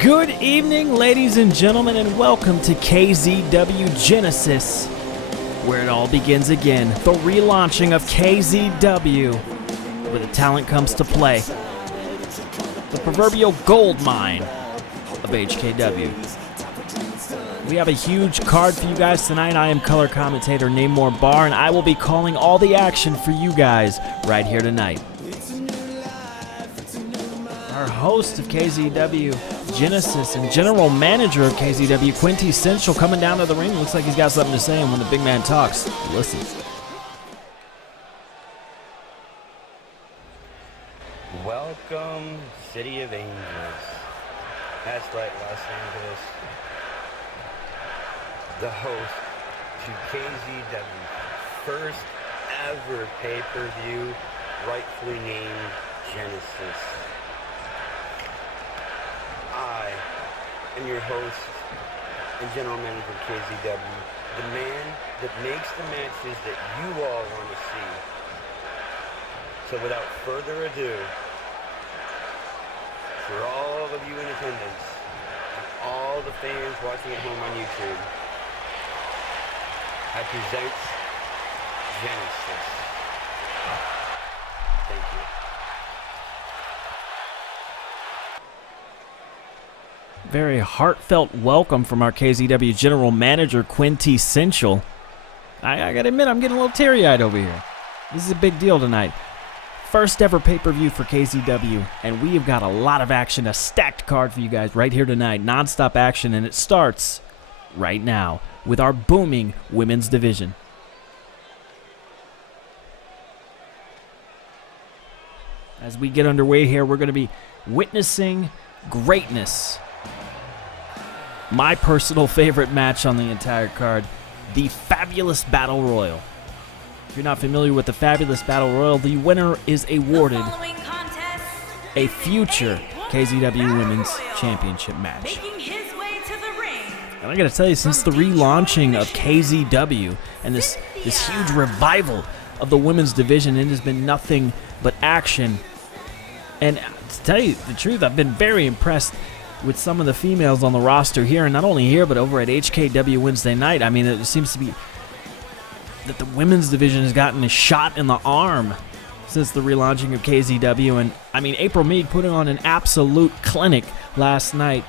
Good evening, ladies and gentlemen, and welcome to KZW Genesis, where it all begins again. The relaunching of KZW, where the talent comes to play. The proverbial gold mine of HKW. We have a huge card for you guys tonight. I am color commentator Namor Barr, and I will be calling all the action for you guys right here tonight. Our host of KZW Genesis and general manager of KZW, Quintessential, coming down to the ring. Looks like he's got something to say, and when the big man talks, listen. Welcome, City of Angels. That's right, Los Angeles. The host to KZW's first ever pay-per-view, rightfully named Genesis. I am your host and general manager of KZW, the man that makes the matches that you all want to see. So without further ado, for all of you in attendance, and all the fans watching at home on YouTube, I present Genesis. Thank you. Very heartfelt welcome from our KZW general manager, Quintessential. I gotta admit, I'm getting a little teary-eyed over here. This is a big deal tonight. First ever pay-per-view for KZW, and we have got a lot of action, a stacked card for you guys right here tonight. Non-stop action, and it starts right now with our booming women's division. As we get underway here, we're going to be witnessing greatness. My personal favorite match on the entire card, the Fabulous Battle Royal. If you're not familiar with the Fabulous Battle Royal, the winner is awarded a future KZW Women's Championship match. And I gotta tell you, since the relaunching of KZW and this huge revival of the women's division, it has been nothing but action. And to tell you the truth, I've been very impressed with some of the females on the roster here, and not only here, but over at HKW Wednesday night. I mean, it seems to be that the women's division has gotten a shot in the arm since the relaunching of KZW. And I mean, April Mead putting on an absolute clinic last night.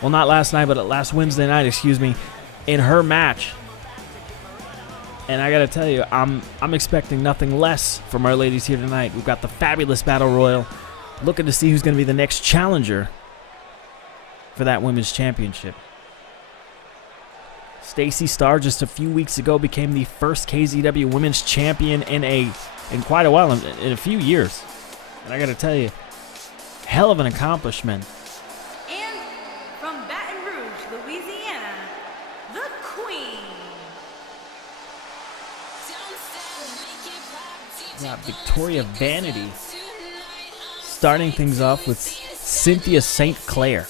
Well, not last night, but last Wednesday night, excuse me, in her match. And I gotta tell you, I'm expecting nothing less from our ladies here tonight. We've got the Fabulous Battle Royal, looking to see who's gonna be the next challenger for that women's championship. Stacy Starr just a few weeks ago became the first KZW women's champion in quite a while, in a few years. And I gotta tell you, hell of an accomplishment. And from Baton Rouge, Louisiana, the Queen. Yeah, Victoria Vanity starting things off with Cynthia St. Clair.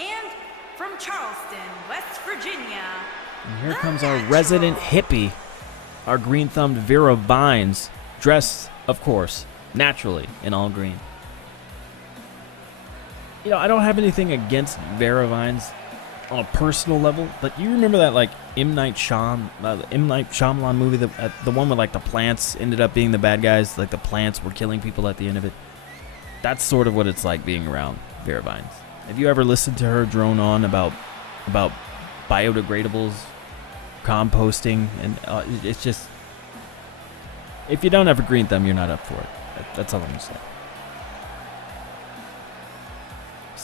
And from Charleston, West Virginia. And here comes our resident hippie, our green-thumbed Vera Vines, dressed, of course, naturally in all green. You know, I don't have anything against Vera Vines on a personal level, but you remember that, like, M. Night Shyamalan movie, the one with, like, the plants ended up being the bad guys, like the plants were killing people at the end of it? That's sort of what it's like being around Vera Vines. Have you ever listened to her drone on about biodegradables, composting, and it's just, if you don't have a green thumb, you're not up for it. That's all I'm going to say.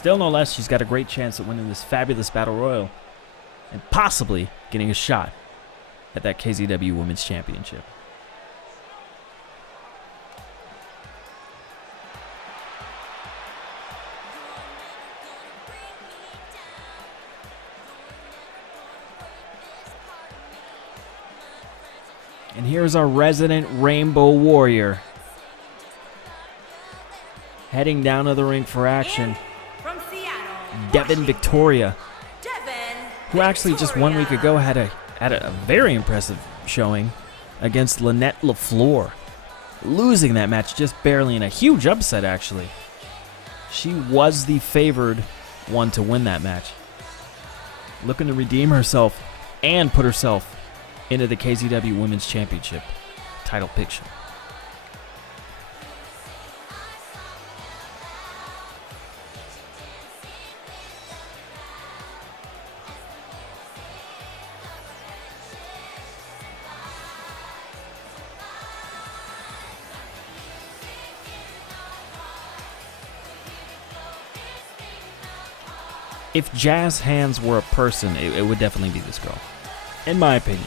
Still no less, she's got a great chance at winning this fabulous Battle Royal and possibly getting a shot at that KZW Women's Championship. And here's our resident Rainbow Warrior heading down to the ring for action. And from Seattle, Devin Washington, Victoria, Devin who actually just 1 week ago had a very impressive showing against Lynette LaFleur, losing that match just barely in a huge upset, actually. She was the favored one to win that match, looking to redeem herself and put herself into the KZW Women's Championship title picture. If Jazz Hands were a person, it would definitely be this girl, in my opinion.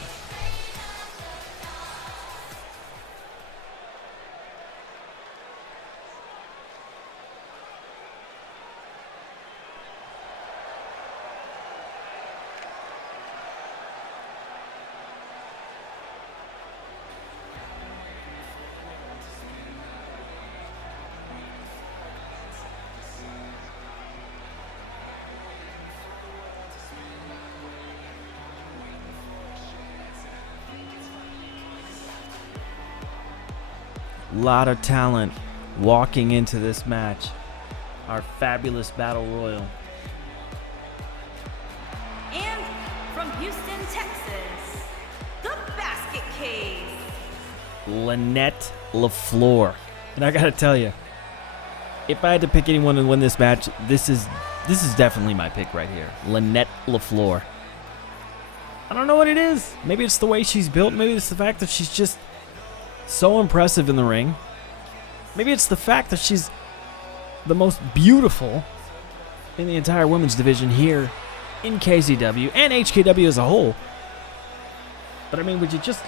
Lot of talent walking into this match. Our fabulous Battle Royal. And from Houston, Texas, the Basket Case. Lynette LaFleur. And I gotta tell you, if I had to pick anyone to win this match, this is definitely my pick right here. Lynette LaFleur. I don't know what it is. Maybe it's the way she's built. Maybe it's the fact that she's just so impressive in the ring. Maybe it's the fact that she's the most beautiful in the entire women's division here in KZW and HKW as a whole. But I mean, would you just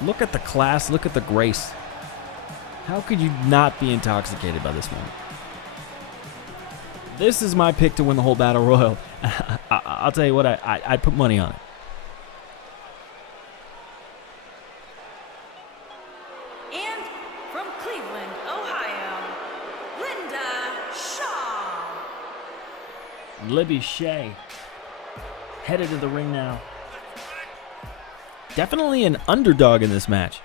look at the class, look at the grace? How could you not be intoxicated by this woman? This is my pick to win the whole Battle Royal. I'll tell you what, I'd put money on it. And from Cleveland, Ohio, Linda Shaw. Libby Shea headed to the ring now. Definitely an underdog in this match,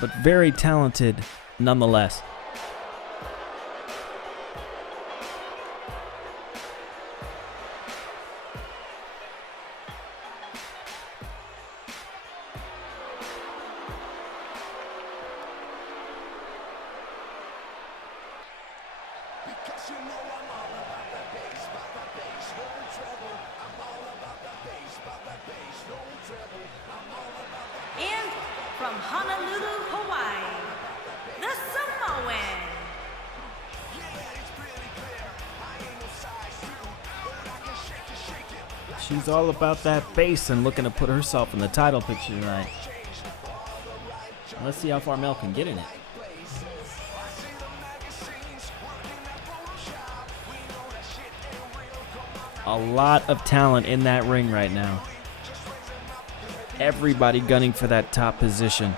but very talented nonetheless. And from Honolulu, Hawaii, the Samoan. She's all about that bass and looking to put herself in the title picture tonight. Let's see how far Mel can get in it. A lot of talent in that ring right now. Everybody gunning for that top position.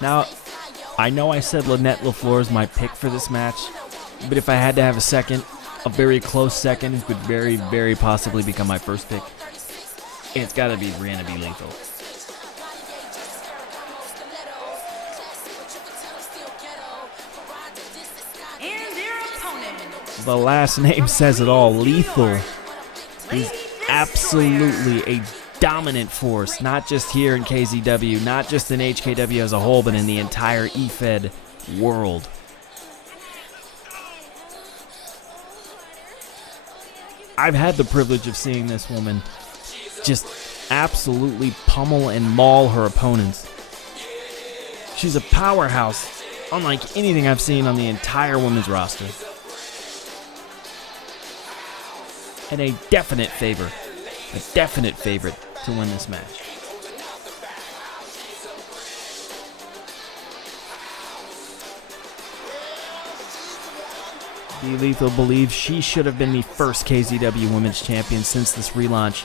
Now, I know I said Lynette LaFleur is my pick for this match, but if I had to have a second, a very close second, who could very, very possibly become my first pick, it's got to be Brianna B. Lethal. And their opponent, The last name says it all. Lethal. He's absolutely a dominant force, not just here in KZW, not just in HKW as a whole, but in the entire EFED world. I've had the privilege of seeing this woman just absolutely pummel and maul her opponents. She's a powerhouse, unlike anything I've seen on the entire women's roster. And a definite favorite to win this match. Be Lethal believes she should have been the first KZW Women's Champion since this relaunch,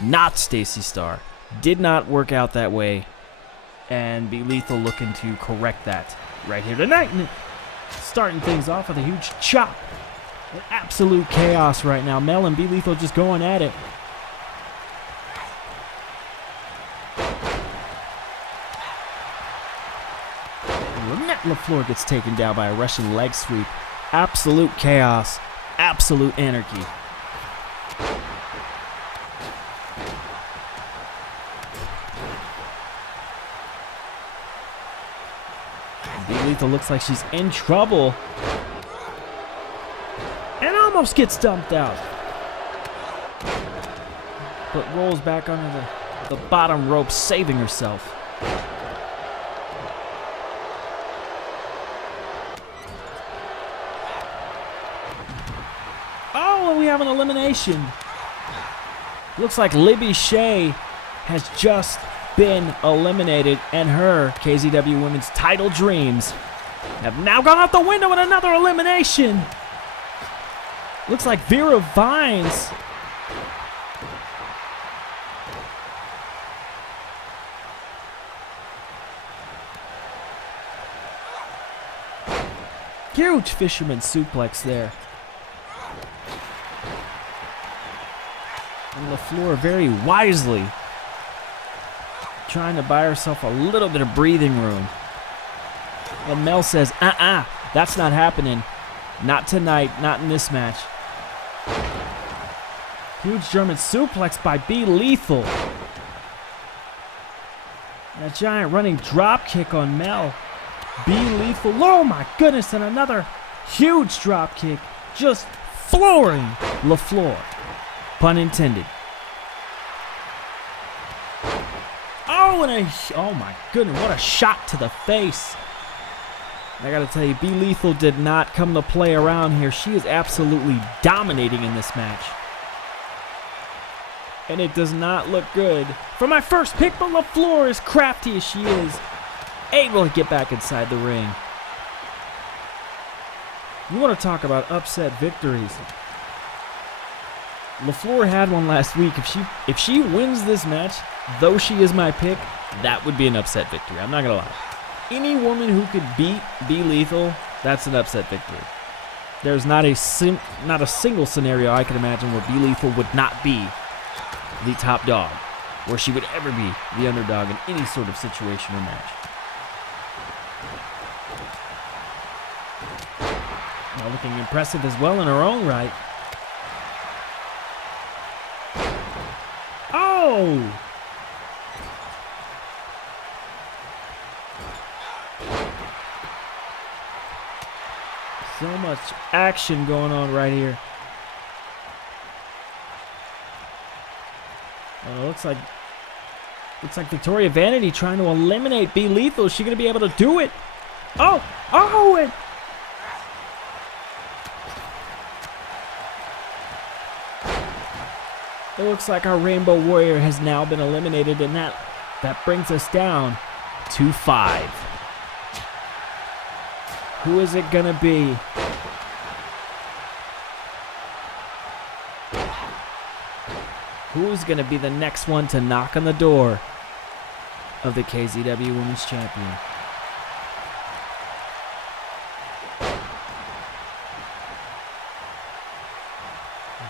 not Stacey Starr. Did not work out that way, and Be Lethal looking to correct that right here tonight. And starting things off with a huge chop. Absolute chaos right now. Mel and Be Lethal just going at it. Lynette LaFleur gets taken down by a Russian leg sweep. Absolute chaos. Absolute anarchy. Be Lethal looks like she's in trouble. And almost gets dumped out. But rolls back under the bottom rope, saving herself. Oh, and we have an elimination. Looks like Libby Shea has just been eliminated, and her KZW Women's title dreams have now gone out the window in another elimination. Looks like Vera Vines huge fisherman suplex there. And LaFleur very wisely trying to buy herself a little bit of breathing room. And Mel says, that's not happening. Not tonight, not in this match. Huge German suplex by Be Lethal. And a giant running drop kick on Mel. Be Lethal, oh my goodness, and another huge drop kick. Just flooring LaFleur. Pun intended. Oh my goodness, what a shot to the face. I gotta tell you, Be Lethal did not come to play around here. She is absolutely dominating in this match. And it does not look good for my first pick, but LaFleur, as crafty as she is, able to get back inside the ring. You want to talk about upset victories. LaFleur had one last week. If she wins this match, though she is my pick, that would be an upset victory. I'm not gonna lie. Any woman who could beat Be Lethal, that's an upset victory. There's not a single scenario I can imagine where Be Lethal would not be the top dog, where she would ever be the underdog in any sort of situation or match. Now looking impressive as well in her own right. Oh! So much action going on right here. It looks like Victoria Vanity trying to eliminate Be Lethal. Is she going to be able to do it? Oh, and it looks like our Rainbow Warrior has now been eliminated, and that brings us down to 5. Who is it going to be? Who's going to be the next one to knock on the door of the KZW Women's Champion?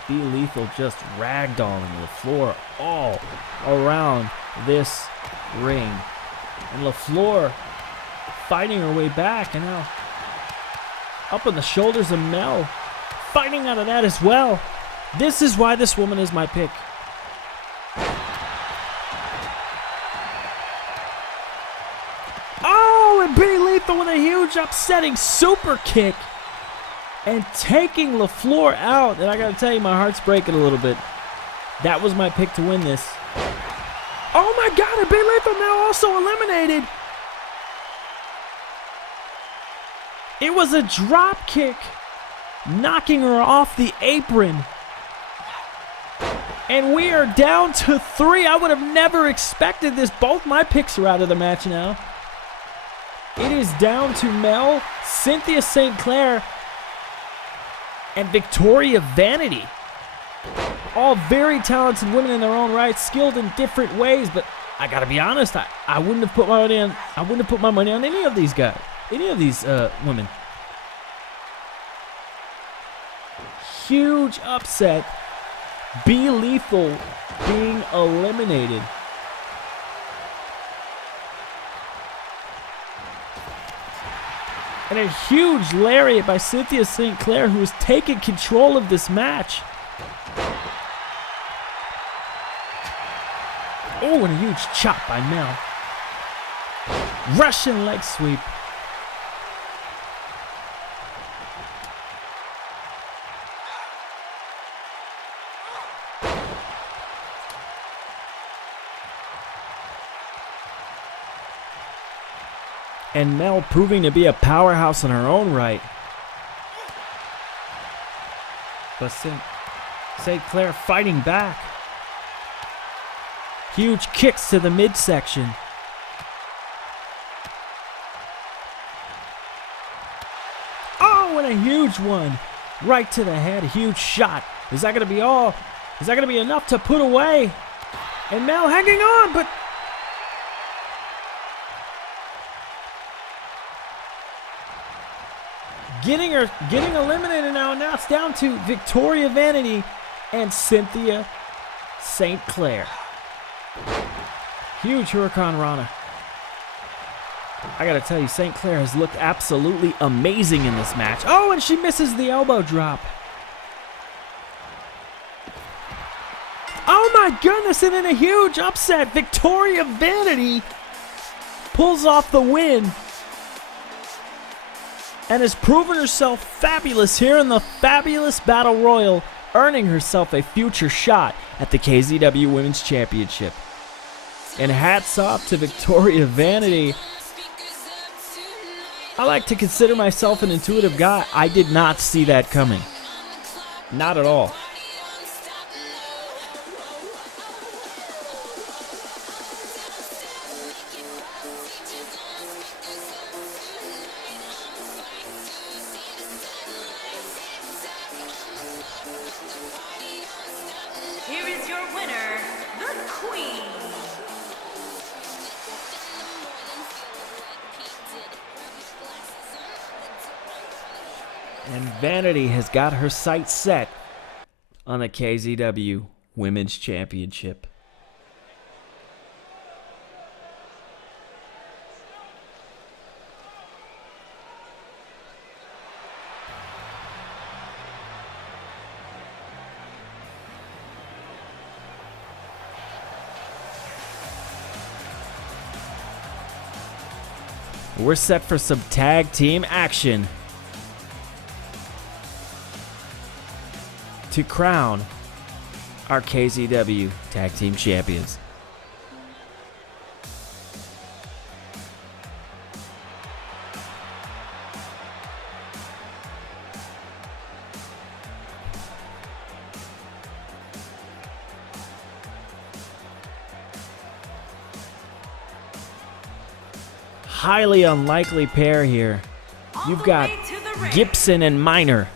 Be Lethal just ragdolling LaFleur all around this ring. And LaFleur fighting her way back, and now up on the shoulders of Mel, fighting out of that as well. This is why this woman is my pick. Oh, and Pretty Lethal with a huge upsetting super kick. And taking LaFleur out. And I got to tell you, my heart's breaking a little bit. That was my pick to win this. Oh my God, and Pretty Lethal now also eliminated. It was a drop kick, knocking her off the apron. And we are down to 3. I would have never expected this. Both my picks are out of the match now. It is down to Mel, Cynthia St. Clair, and Victoria Vanity. All very talented women in their own right, skilled in different ways, but I gotta be honest, I wouldn't have put my money on. I wouldn't have put my money on any of these guys, any of these women. Huge upset. Be Lethal being eliminated. And a huge lariat by Cynthia St. Clair, who has taken control of this match. Oh, and a huge chop by Mel. Russian leg sweep. And Mel proving to be a powerhouse in her own right. But St. Clair fighting back. Huge kicks to the midsection. Oh, and a huge one. Right to the head, a huge shot. Is that going to be all? Is that going to be enough to put away? And Mel hanging on, but... Getting eliminated now, and now it's down to Victoria Vanity and Cynthia St. Clair. Huge Hurricane Rana. I gotta tell you, St. Clair has looked absolutely amazing in this match. Oh, and she misses the elbow drop. Oh my goodness, and in a huge upset, Victoria Vanity pulls off the win. And has proven herself fabulous here in the fabulous Battle Royal, earning herself a future shot at the KZW Women's Championship. And hats off to Victoria Vanity. I like to consider myself an intuitive guy. I did not see that coming. Not at all. Here is your winner, the Queen. And Vanity has got her sights set on the KZW Women's Championship. We're set for some tag team action to crown our KZW Tag Team Champions. Highly unlikely pair here. You've got Gibson and Minor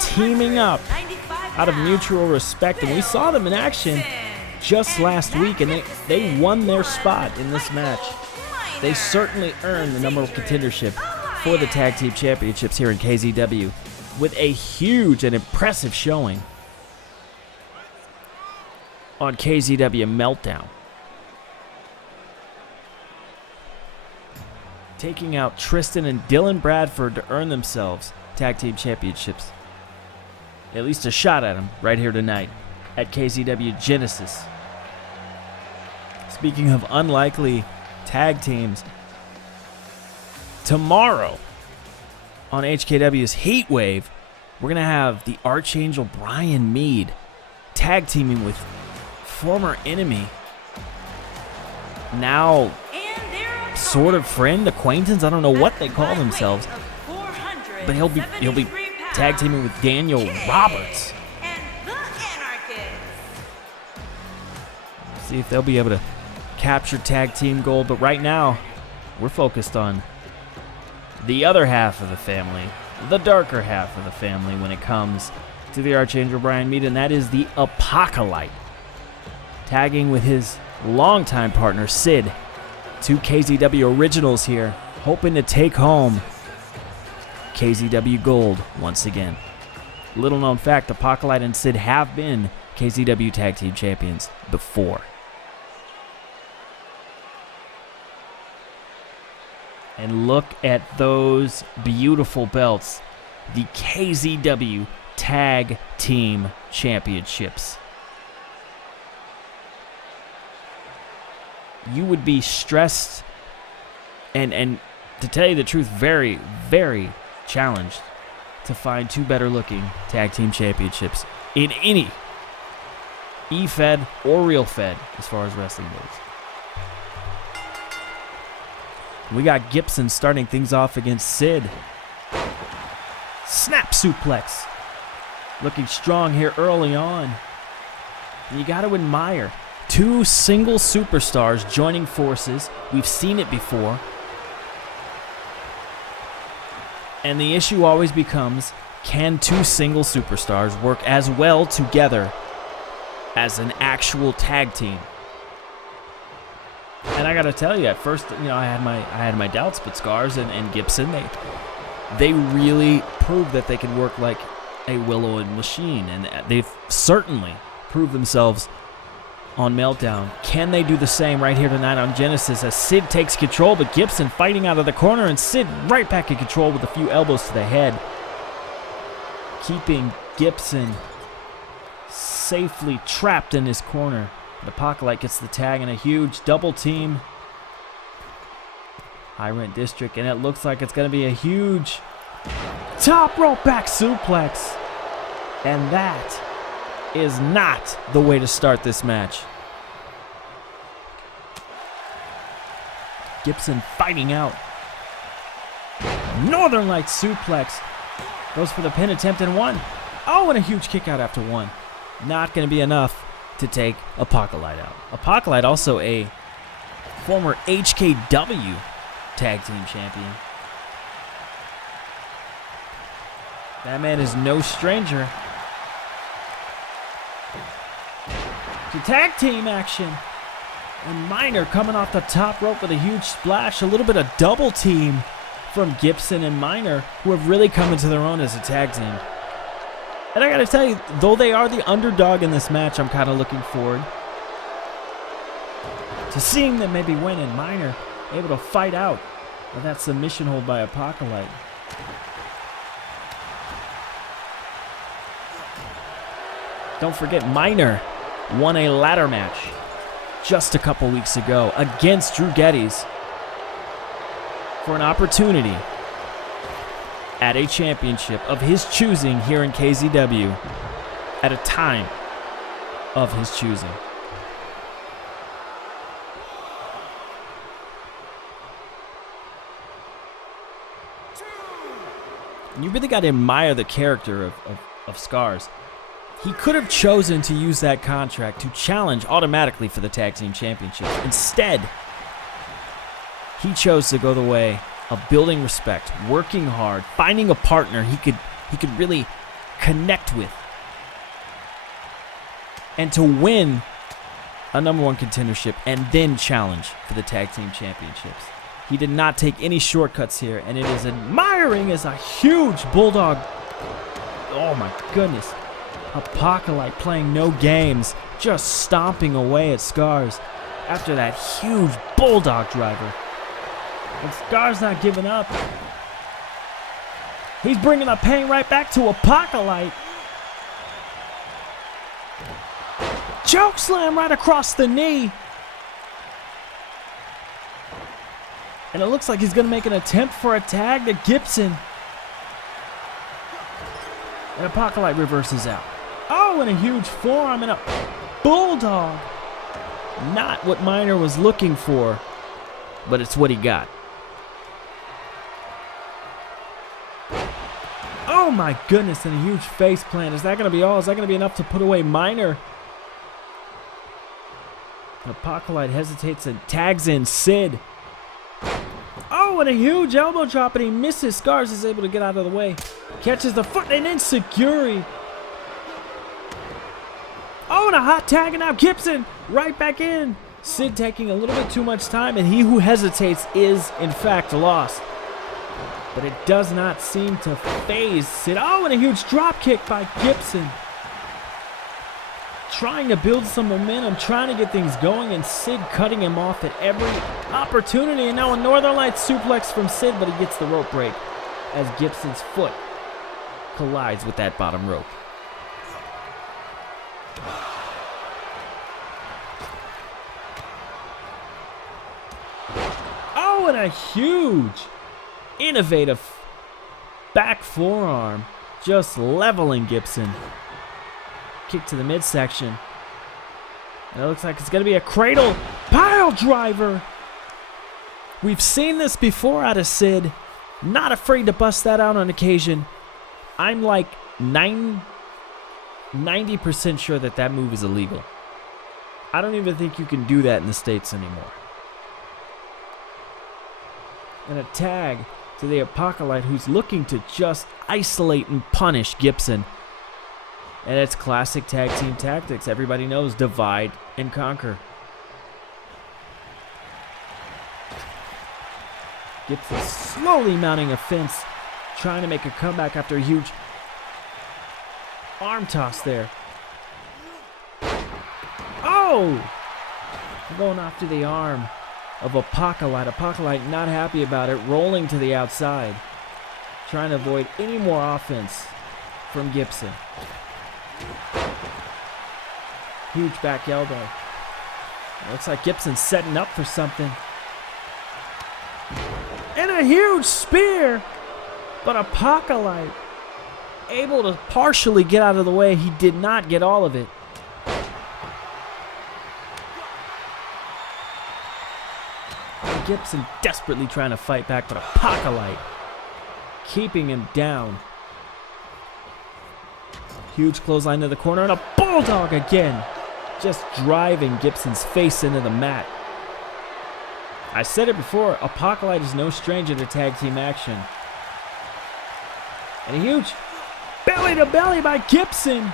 teaming up out of mutual respect, and we saw them in action just last week, and they won their spot in this match. They certainly earned the number one contendership for the Tag Team Championships here in KZW with a huge and impressive showing on KZW Meltdown. Taking out Tristan and Dylan Bradford to earn themselves Tag Team Championships. At least a shot at them right here tonight at KZW Genesis. Speaking of unlikely tag teams, tomorrow on HKW's Heat Wave, we're going to have the Archangel Brian Mead tag teaming with former enemy, now sort of friend, acquaintance, I don't know what they call themselves, but he'll be tag teaming with Daniel Roberts. See if they'll be able to capture tag team gold, but right now we're focused on the other half of the family, the darker half of the family when it comes to the Archangel Brian Mead, and that is the Apocalypse, tagging with his longtime partner Sid, two KZW originals here, hoping to take home KZW gold once again. Little known fact, Apocalypse and Sid have been KZW Tag Team Champions before. And look at those beautiful belts, the KZW Tag Team Championships. You would be stressed and to tell you the truth, very, very challenged to find two better looking tag team championships in any E-Fed or Real Fed as far as wrestling goes. We got Gibson starting things off against Sid. Snap suplex. Looking strong here early on. And you got to admire two single superstars joining forces. We've seen it before. And the issue always becomes, can two single superstars work as well together as an actual tag team? And I gotta tell you, at first, I had my doubts, but Scars and Gibson, they really proved that they can work like a well-oiled machine, and they've certainly proved themselves on Meltdown. Can they do the same right here tonight on Genesis as Sid takes control, but Gibson fighting out of the corner, and Sid right back in control with a few elbows to the head, keeping Gibson safely trapped in his corner. The Apocalypse gets the tag and a huge double team. High Rent District, and it looks like it's going to be a huge top rope back suplex. And that is not the way to start this match. Gibson fighting out. Northern Lights suplex. Goes for the pin attempt and one. Oh, and a huge kick out after one. Not going to be enough to take Apocalypse out. Apocalypse also a former HKW Tag Team Champion. That man is no stranger to tag team action. And Minor coming off the top rope with a huge splash. A little bit of double team from Gibson and Minor, who have really come into their own as a tag team. And I gotta tell you, though they are the underdog in this match, I'm kind of looking forward to seeing them maybe win, and Minor able to fight out of that submission hold by Apocalypse. Don't forget, Minor won a ladder match just a couple weeks ago against Drew Geddes for an opportunity at a championship of his choosing here in KZW at a time of his choosing. And you really got to admire the character of Scars. He could have chosen to use that contract to challenge automatically for the Tag Team Championship. Instead, he chose to go the way of building respect, working hard, finding a partner he could really connect with, and to win a #1 contendership and then challenge for the Tag Team Championships. He did not take any shortcuts here, and it is admiring as a huge bulldog. Oh my goodness. Apocalypse playing no games, just stomping away at Scars after that huge bulldog driver. And Scar's not giving up. He's bringing the pain right back to Apocalypse. Choke slam right across the knee. And it looks like he's going to make an attempt for a tag to Gibson. And Apocalypse reverses out. Oh, and a huge forearm and a bulldog. Not what Miner was looking for, but it's what he got. Oh my goodness, and a huge face plant. Is that going to be all? Is that going to be enough to put away Miner? Apocalypse hesitates and tags in Sid. Oh, and a huge elbow drop, and he misses. Scars is able to get out of the way. Catches the foot and insecurity. Oh, and a hot tag, and now Gibson right back in. Sid taking a little bit too much time, and he who hesitates is, in fact, lost. But it does not seem to faze Sid. Oh, and a huge drop kick by Gibson. Trying to build some momentum, trying to get things going, and Sid cutting him off at every opportunity. And now a Northern Lights suplex from Sid, but he gets the rope break as Gibson's foot collides with that bottom rope. Oh, and a huge, innovative back forearm, just leveling Gibson. Kick to the midsection. And it looks like it's going to be a cradle pile driver. We've seen this before out of Sid. Not afraid to bust that out on occasion. I'm like 90% sure that that move is illegal. I don't even think you can do that in the States anymore. And a tag to the Apocalypse, who's looking to just isolate and punish Gibson. And it's classic tag team tactics. Everybody knows divide and conquer. Gibson slowly mounting a fence, trying to make a comeback after a huge arm toss there. Oh! Going after the arm of Apocalypse. Apocalypse not happy about it, rolling to the outside, trying to avoid any more offense from Gibson. Huge back elbow. Looks like Gibson's setting up for something. And a huge spear! But Apocalypse able to partially get out of the way. He did not get all of it. Gibson desperately trying to fight back, but Apocalypse keeping him down. Huge clothesline to the corner, and a bulldog again. Just driving Gibson's face into the mat. I said it before, Apocalypse is no stranger to tag team action. And a huge belly to belly by Gibson.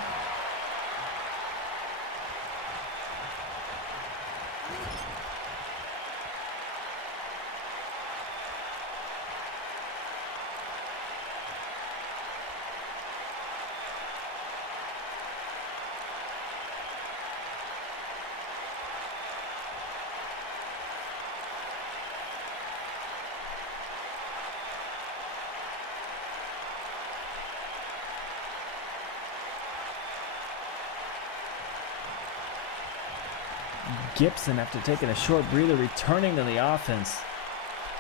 Gibson, after taking a short breather, returning to the offense,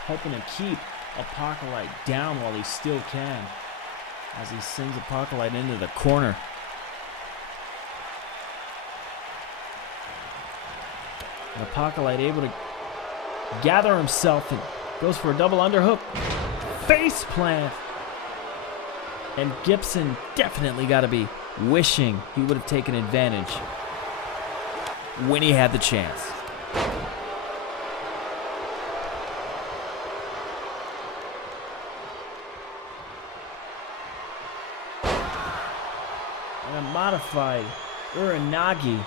hoping to keep Apocalypse down while he still can, as he sends Apocalypse into the corner. And Apocalypse able to gather himself and goes for a double underhook. Face plant! And Gibson definitely got to be wishing he would have taken advantage when he had the chance. And a modified Uranagi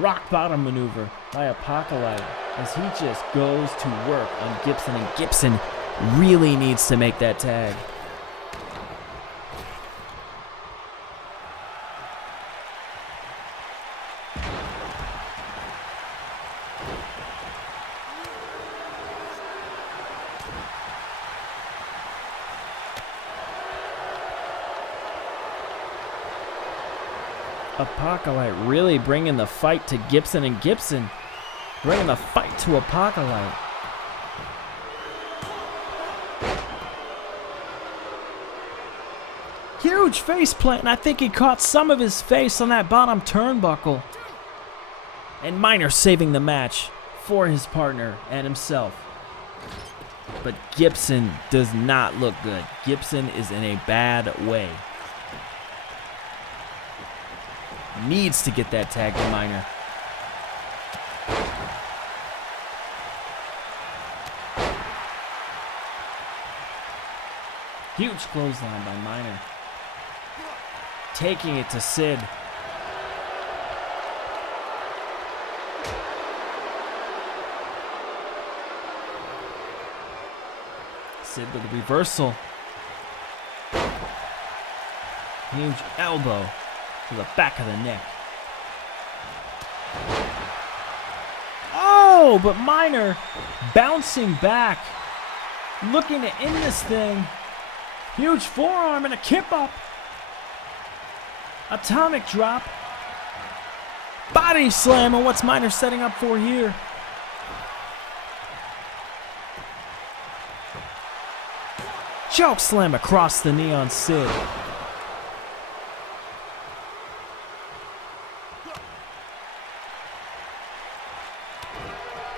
rock bottom maneuver by Apocalypse as he just goes to work on Gibson, and Gibson really needs to make that tag. Apocalypse really bringing the fight to Gibson, and Gibson bringing the fight to Apocalypse. Huge face plant, and I think he caught some of his face on that bottom turnbuckle. And Miner saving the match for his partner and himself. But Gibson does not look good. Gibson is in a bad way. Needs to get that tag to Miner. Huge clothesline by Miner. Taking it to Sid. Sid with a reversal. Huge elbow to the back of the neck. Oh, but Miner bouncing back. Looking to end this thing. Huge forearm and a kip up. Atomic drop. Body slam on what's Miner setting up for here. Choke slam across the knee on Sid.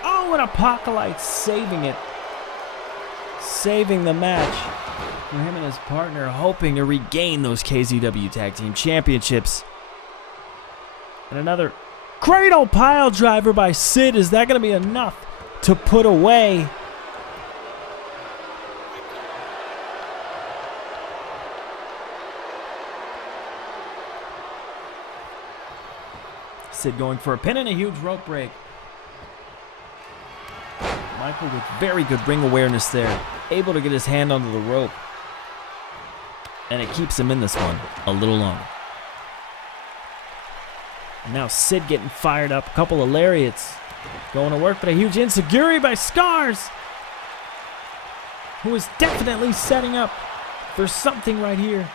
Oh, and Apocalypse saving it. Saving the match for him and his partner, hoping to regain those KZW Tag Team Championships. And another cradle pile driver by Sid. Is that going to be enough to put away Sid going for a pin and a huge rope break. Michael with very good ring awareness there. Able to get his hand onto the rope. And it keeps him in this one a little longer. And now Sid getting fired up. A couple of lariats going to work, but a huge enziguri by Scars, who is definitely setting up for something right here.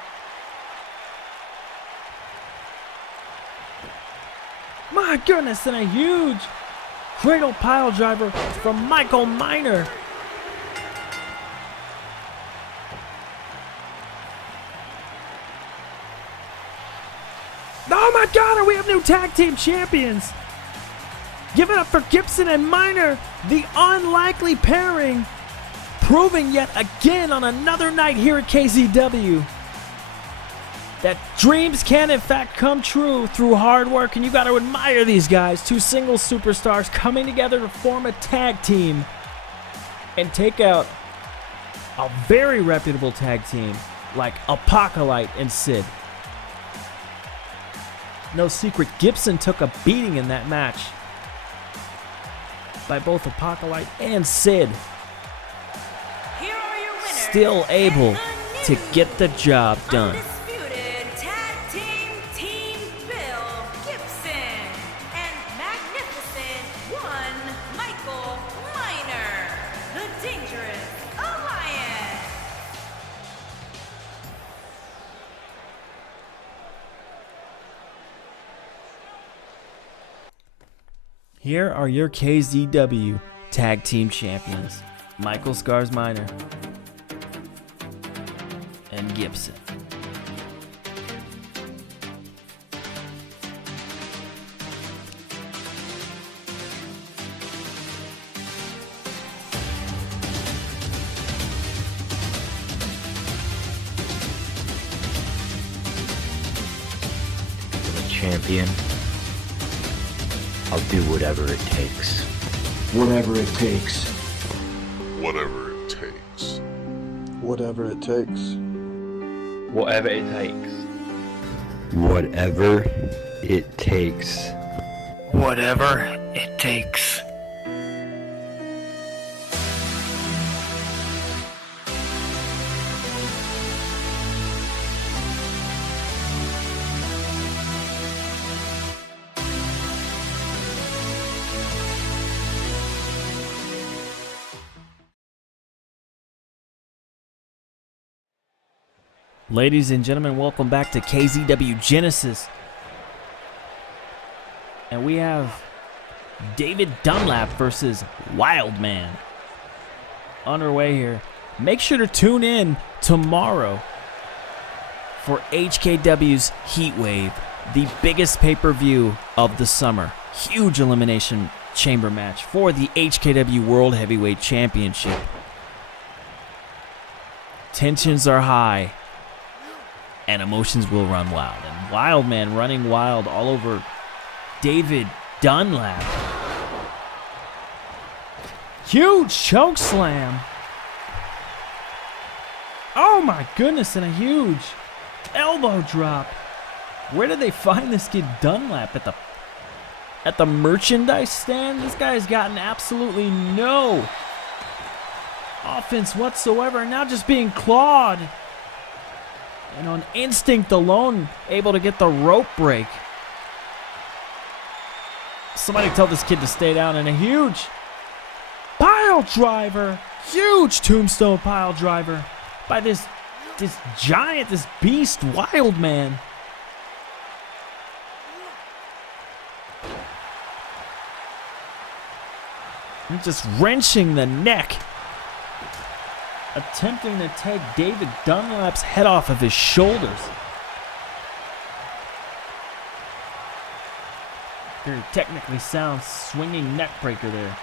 My goodness, and a huge cradle pile driver from Michael Miner. Oh my God, and we have new tag team champions. Give it up for Gibson and Miner, the unlikely pairing, proving yet again on another night here at KZW that dreams can in fact come true through hard work, and you got to admire these guys, two single superstars coming together to form a tag team and take out a very reputable tag team like Apocalypse and Sid. No secret, Gibson took a beating in that match by both Apocalypse and Sid. Here are your winners, Still able to get the job done. Undisputed Tag Team Bill Gibson and Magnificent One Michael Miner, the Dangerous Alliance. Here are your KZW Tag Team Champions, Michael Scars Miner and Gibson. The champion. I'll do whatever it takes. Whatever it takes. Whatever it takes. Whatever it takes. Whatever it takes. Whatever it takes. Whatever it takes. Ladies and gentlemen, welcome back to KZW Genesis. And we have David Dunlap versus Wildman underway here. Make sure to tune in tomorrow for HKW's Heatwave, the biggest pay-per-view of the summer. Huge elimination chamber match for the HKW World Heavyweight Championship. Tensions are high, and emotions will run wild. And Wildman running wild all over David Dunlap. Huge choke slam. Oh my goodness, and a huge elbow drop. Where did they find this kid Dunlap? At the merchandise stand? This guy has gotten absolutely no offense whatsoever, now just being clawed. And on instinct alone, able to get the rope break. Somebody tell this kid to stay down, and a huge pile driver. Huge tombstone pile driver by this giant, this beast, Wildman. And just wrenching the neck. Attempting to take David Dunlap's head off of his shoulders. Very technically sound swinging neck breaker there.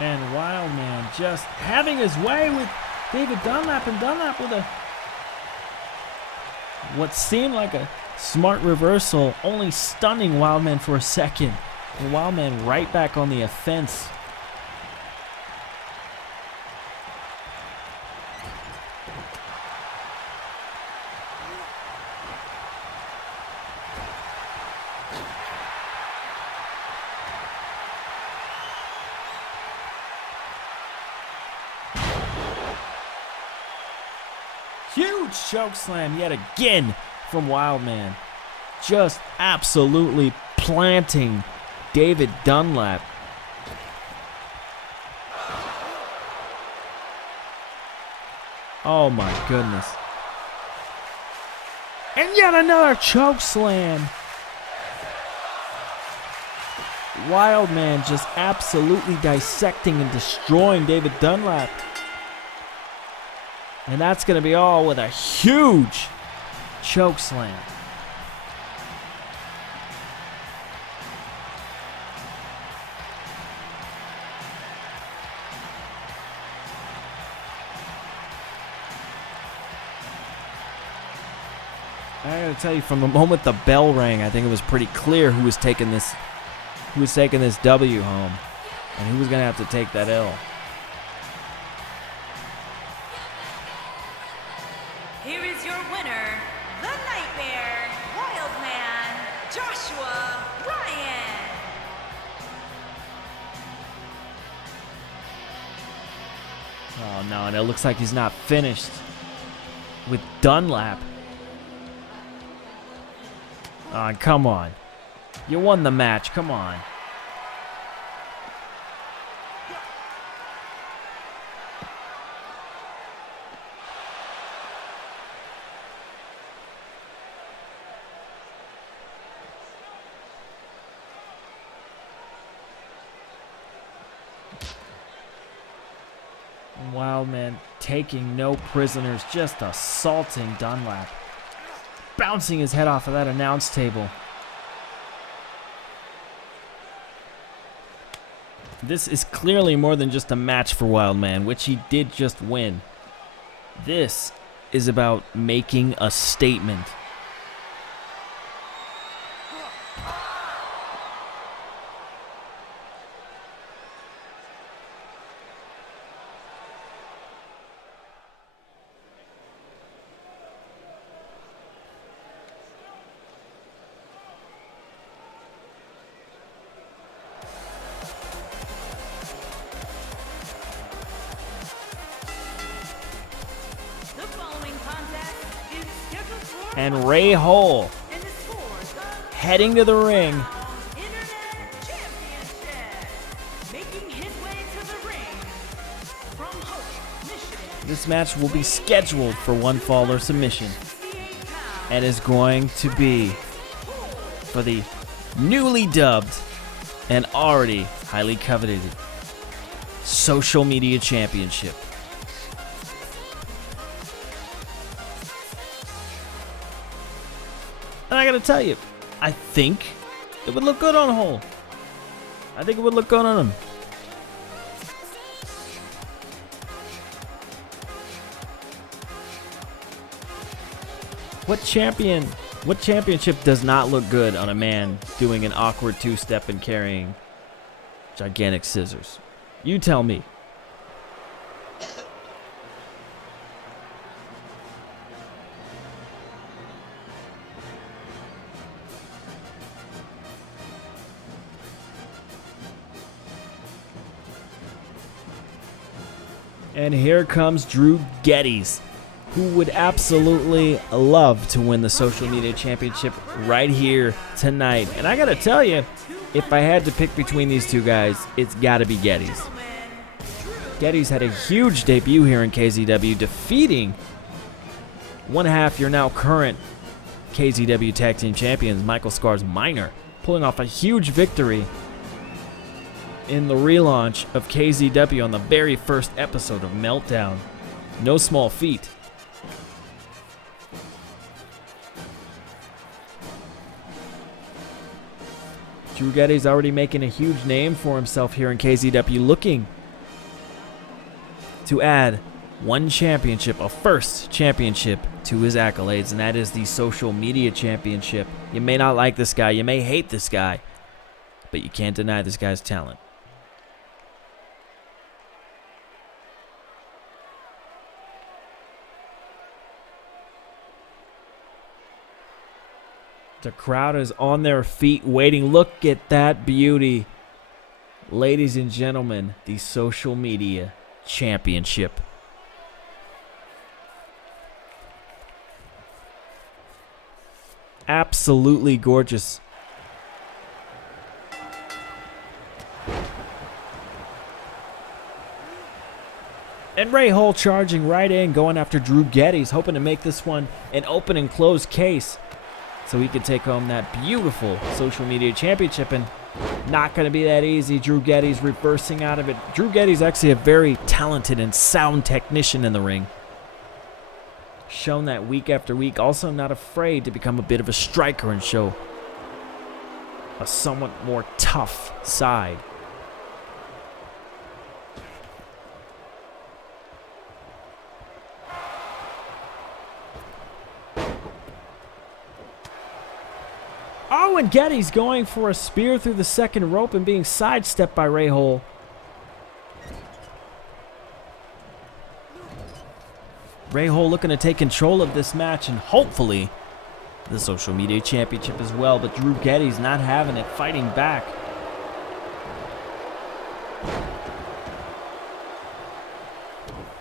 And Wildman just having his way with David Dunlap, and Dunlap with what seemed like a smart reversal, only stunning Wildman for a second. And Wildman right back on the offense. Huge choke slam yet again from Wildman. Just absolutely planting David Dunlap. Oh my goodness. And yet another choke slam. Wildman just absolutely dissecting and destroying David Dunlap. And that's going to be all with a huge choke slam. I gotta tell you, from the moment the bell rang, I think it was pretty clear who was taking this W home, and who was gonna have to take that L. Here is your winner, the Nightmare, Wildman, Joshua Ryan. Oh no, and it looks like he's not finished with Dunlap. Oh, come on. You won the match, come on. Wildman taking no prisoners, just assaulting Dunlap. Bouncing his head off of that announce table. This is clearly more than just a match for Wildman, which he did just win. This is about making a statement. The following contest is scheduled for And Ray Hole and the scores of heading to the ring This match will be scheduled for one fall or submission and is going to be for the newly dubbed and already highly coveted Social Media Championship. And I gotta tell you, I think it would look good on a whole. I think it would look good on him. What championship does not look good on a man doing an awkward two-step and carrying gigantic scissors? You tell me. And here comes Drew Geddes, who would absolutely love to win the Social Media Championship right here tonight. And I gotta tell you, if I had to pick between these two guys, it's gotta be Geddes. Geddes had a huge debut here in KZW, defeating one half your now current KZW Tag Team Champions, Michael Scars Minor, pulling off a huge victory in the relaunch of KZW on the very first episode of Meltdown. No small feat. Drew Geddes already making a huge name for himself here in KZW, looking to add one championship, a first championship, to his accolades, and that is the Social Media Championship. You may not like this guy, you may hate this guy, but you can't deny this guy's talent. The crowd is on their feet waiting. Look at that beauty. Ladies and gentlemen, the Social Media Championship. Absolutely gorgeous. And Ray Hall charging right in, going after Drew Geddes, hoping to make this one an open and closed case, so he can take home that beautiful Social Media Championship. And not going to be that easy. Drew Geddes reversing out of it. Drew Geddes actually a very talented and sound technician in the ring. Shown that week after week. Also not afraid to become a bit of a striker and show a somewhat more tough side. Oh, and Geddes going for a spear through the second rope and being sidestepped by Ray Hole. Ray Hole looking to take control of this match and hopefully the Social Media Championship as well, but Drew Geddes not having it, fighting back.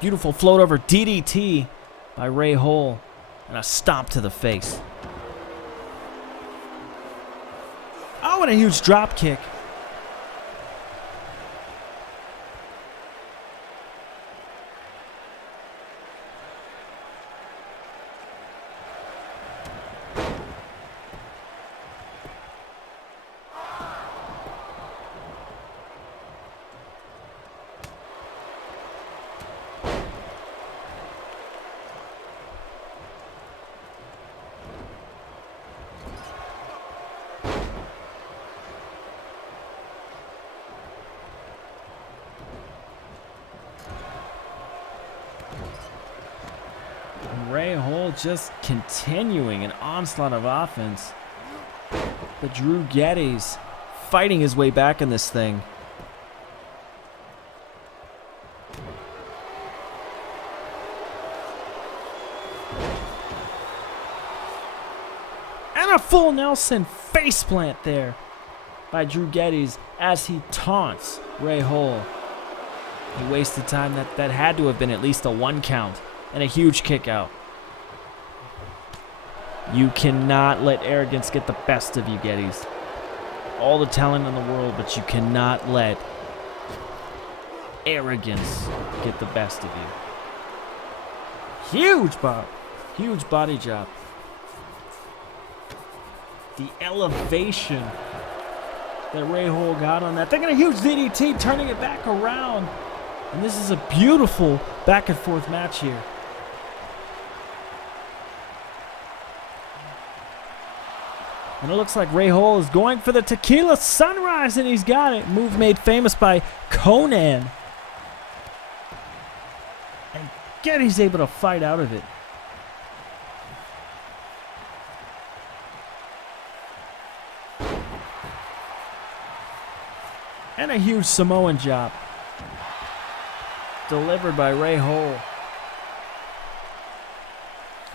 Beautiful float over DDT by Ray Hole and a stomp to the face. Oh, and a huge drop kick. Ray Hole just continuing an onslaught of offense. But Drew Geddes fighting his way back in this thing. And a full Nelson faceplant there by Drew Geddes as he taunts Ray Hole. He wasted time. That had to have been at least a 1 count. And a huge kick out. You cannot let arrogance get the best of you, Geddes. All the talent in the world, but you cannot let arrogance get the best of you. Huge body drop. The elevation that Ray Hole got on that. They're going to huge DDT, turning it back around. And this is a beautiful back and forth match here. And it looks like Ray Hole is going for the Tequila Sunrise, and he's got it. Move made famous by Conan. And Getty's able to fight out of it. And a huge Samoan drop. Delivered by Ray Hole.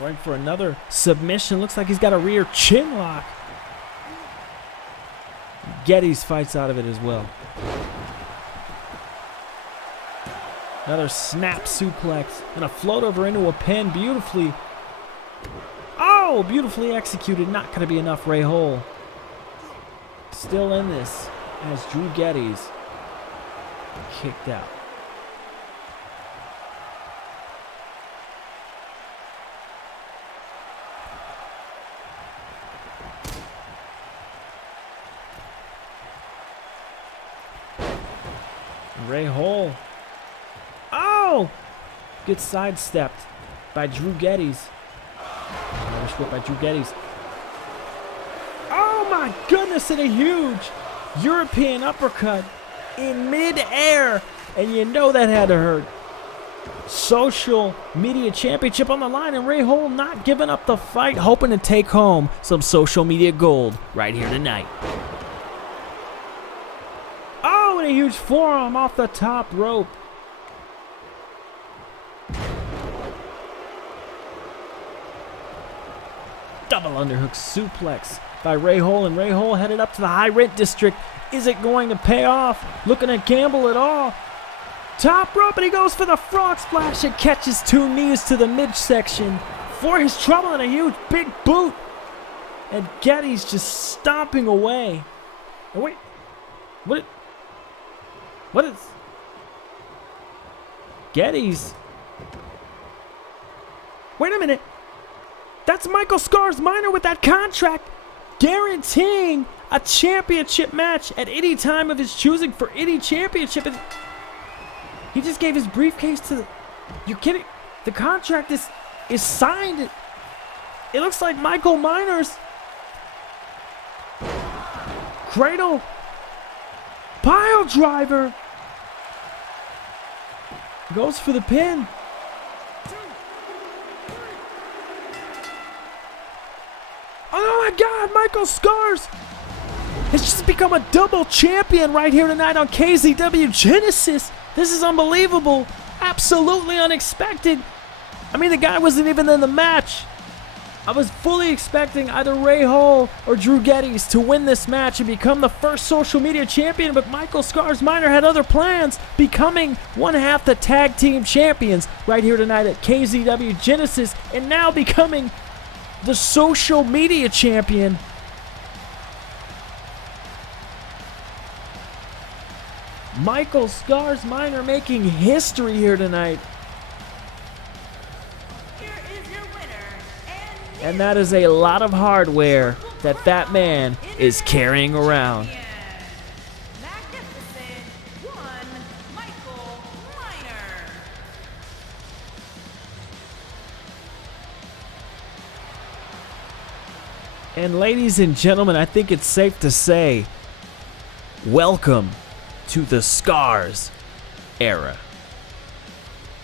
Going for another submission. Looks like he's got a rear chin lock. Getty's fights out of it as well. Another snap suplex and a float over into a pin. Beautifully. Oh, beautifully executed. Not going to be enough. Ray Hole still in this as Drew Getty's kicked out. Ray Hole. Oh! Gets sidestepped by Drew Getty's. Irish whip by Drew Getty's. Oh my goodness, and a huge European uppercut in mid-air. And you know that had to hurt. Social Media Championship on the line, and Ray Hole not giving up the fight, hoping to take home some social media gold right here tonight. Oh, and a huge forearm off the top rope. Double underhook suplex by Ray Hole, and Ray Hole headed up to the high rent district. Is it going to pay off? Looking to gamble it all. Top rope, and he goes for the frog splash and catches two knees to the midsection for his trouble, and a huge big boot. And Getty's just stomping away. Oh, wait. What is Getty's? Wait a minute. That's Michael Scars Minor with that contract guaranteeing a championship match at any time of his choosing for any championship. And he just gave his briefcase to the... You're kidding? The contract is signed. It looks like Michael Minor's cradle pile driver goes for the pin. Oh my God, Michael Scars has just become a double champion right here tonight on KZW Genesis. This is unbelievable. Absolutely unexpected. I mean, the guy wasn't even in the match. I was fully expecting either Ray Hole or Drew Getty's to win this match and become the first social media champion, but Michael Scars Minor had other plans, becoming one half the tag team champions right here tonight at KZW Genesis, and now becoming the social media champion. Michael Scars Minor making history here tonight. Here is your winner, And that is a lot of hardware that man is carrying around. Magnificent one, Michael Minor. And ladies and gentlemen, I think it's safe to say, welcome to the Scars era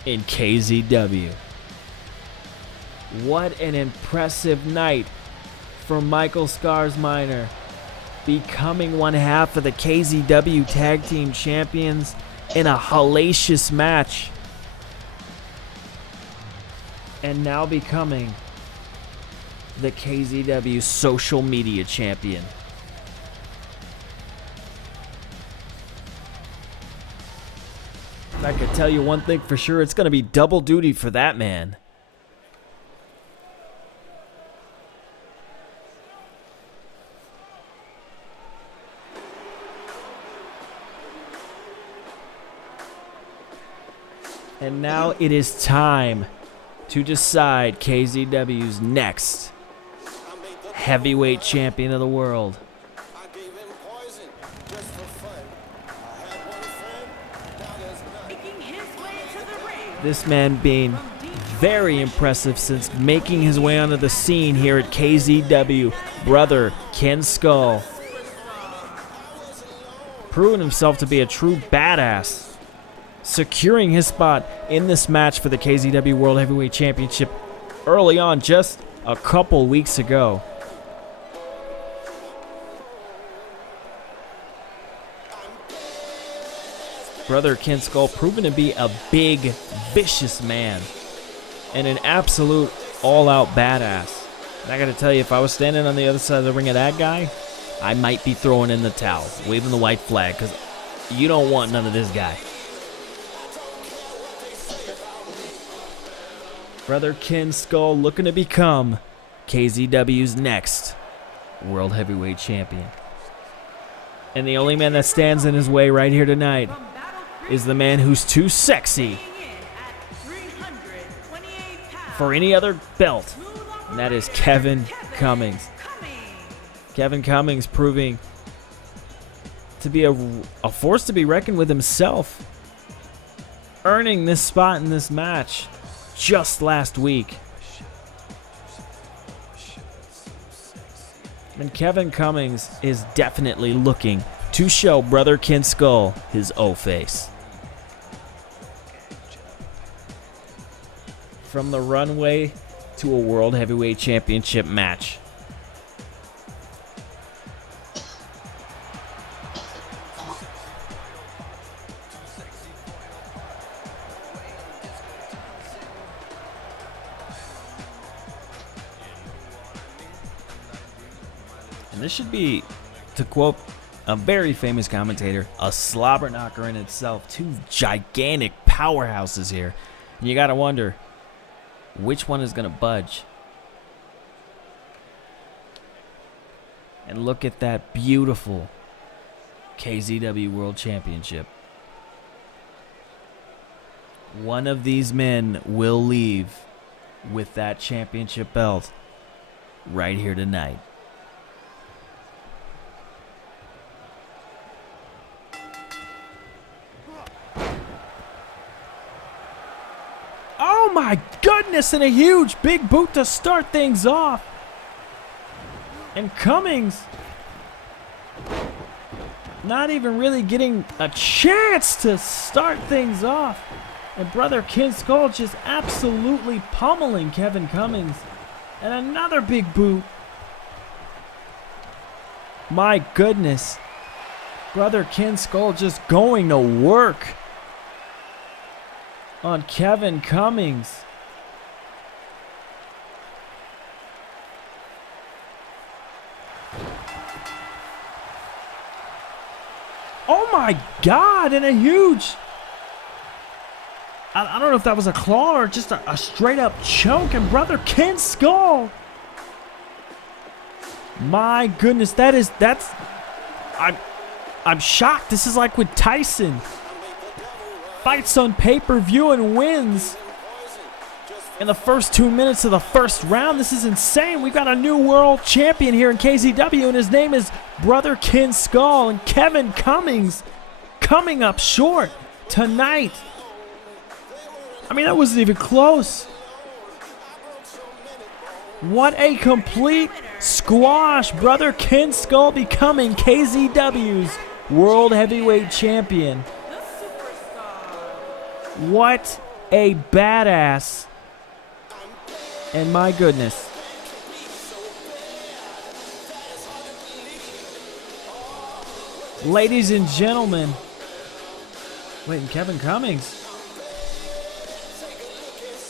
in KZW. What an impressive night for Michael Scars Minor, becoming one half of the KZW Tag Team Champions in a hellacious match, and now becoming the KZW Social Media Champion. If I could tell you one thing for sure, it's going to be double duty for that man. And now it is time to decide KZW's next heavyweight champion of the world. Making his way to the ring. This man being very impressive since making his way onto the scene here at KZW, brother Ken Skull. Proving himself to be a true badass. Securing his spot in this match for the KZW World Heavyweight Championship early on, just a couple weeks ago. Brother Ken Skull proven to be a big, vicious man and an absolute all-out badass. And I gotta tell you, if I was standing on the other side of the ring of that guy, I might be throwing in the towel, waving the white flag, because you don't want none of this guy. Brother Ken Skull looking to become KZW's next World Heavyweight Champion. And the only man that stands in his way right here tonight is the man who's too sexy for any other belt, and that is Kevin Cummings. Kevin Cummings proving to be a force to be reckoned with himself, earning this spot in this match just last week. And Kevin Cummings is definitely looking to show brother Ken Skull his O-face. From the runway to a World Heavyweight Championship match. And this should be, to quote a very famous commentator, a slobber knocker in itself. Two gigantic powerhouses here. And you gotta wonder, which one is going to budge? And look at that beautiful KZW World Championship. One of these men will leave with that championship belt right here tonight. Oh my goodness, and a huge big boot to start things off. And Cummings not even really getting a chance to start things off. And brother Ken Skull just absolutely pummeling Kevin Cummings. And another big boot. My goodness. Brother Ken Skull just going to work on Kevin Cummings. Oh my God, and a huge, I don't know if that was a claw or just a straight up choke, and brother Ken Skull. My goodness, I'm shocked. This is like with Tyson. Fights on pay-per-view and wins in the first 2 minutes of the first round. This is insane. We've got a new world champion here in KZW, and his name is brother Ken Skull. And Kevin Cummings coming up short tonight. I mean, that wasn't even close. What a complete squash. Brother Ken Skull becoming KZW's World Heavyweight Champion. What a badass. And my goodness. Ladies and gentlemen. Wait, and Kevin Cummings.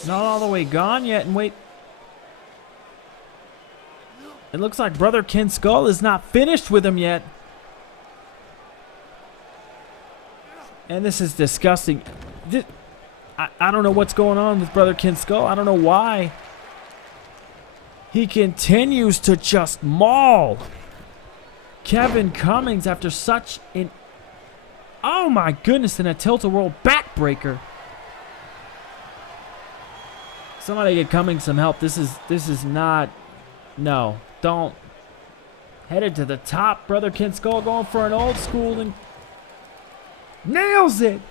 Not all the way gone yet. And wait. It looks like brother Ken Skull is not finished with him yet. And this is disgusting. I don't know what's going on with brother Ken Skull. I don't know why. He continues to just maul Kevin Cummings after such an... Oh my goodness, and a tilt-a-whirl backbreaker. Somebody get Cummings some help. This is not. No, don't. Headed to the top. Brother Ken Skull going for an old school and nails it.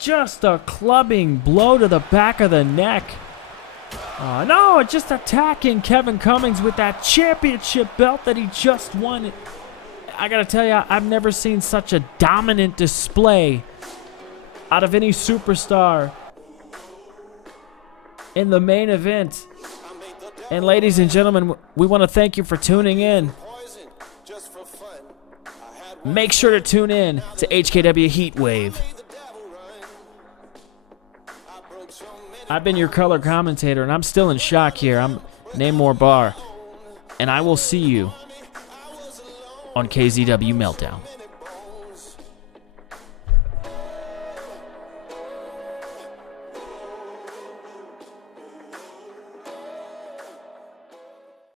Just a clubbing blow to the back of the neck. No, just attacking Kevin Cummings with that championship belt that he just won. I gotta tell you, I've never seen such a dominant display out of any superstar in the main event. And ladies and gentlemen, we want to thank you for tuning in. Make sure to tune in to HKW Heatwave. I've been your color commentator, and I'm still in shock here. I'm Namor Barr, and I will see you on KZW Meltdown.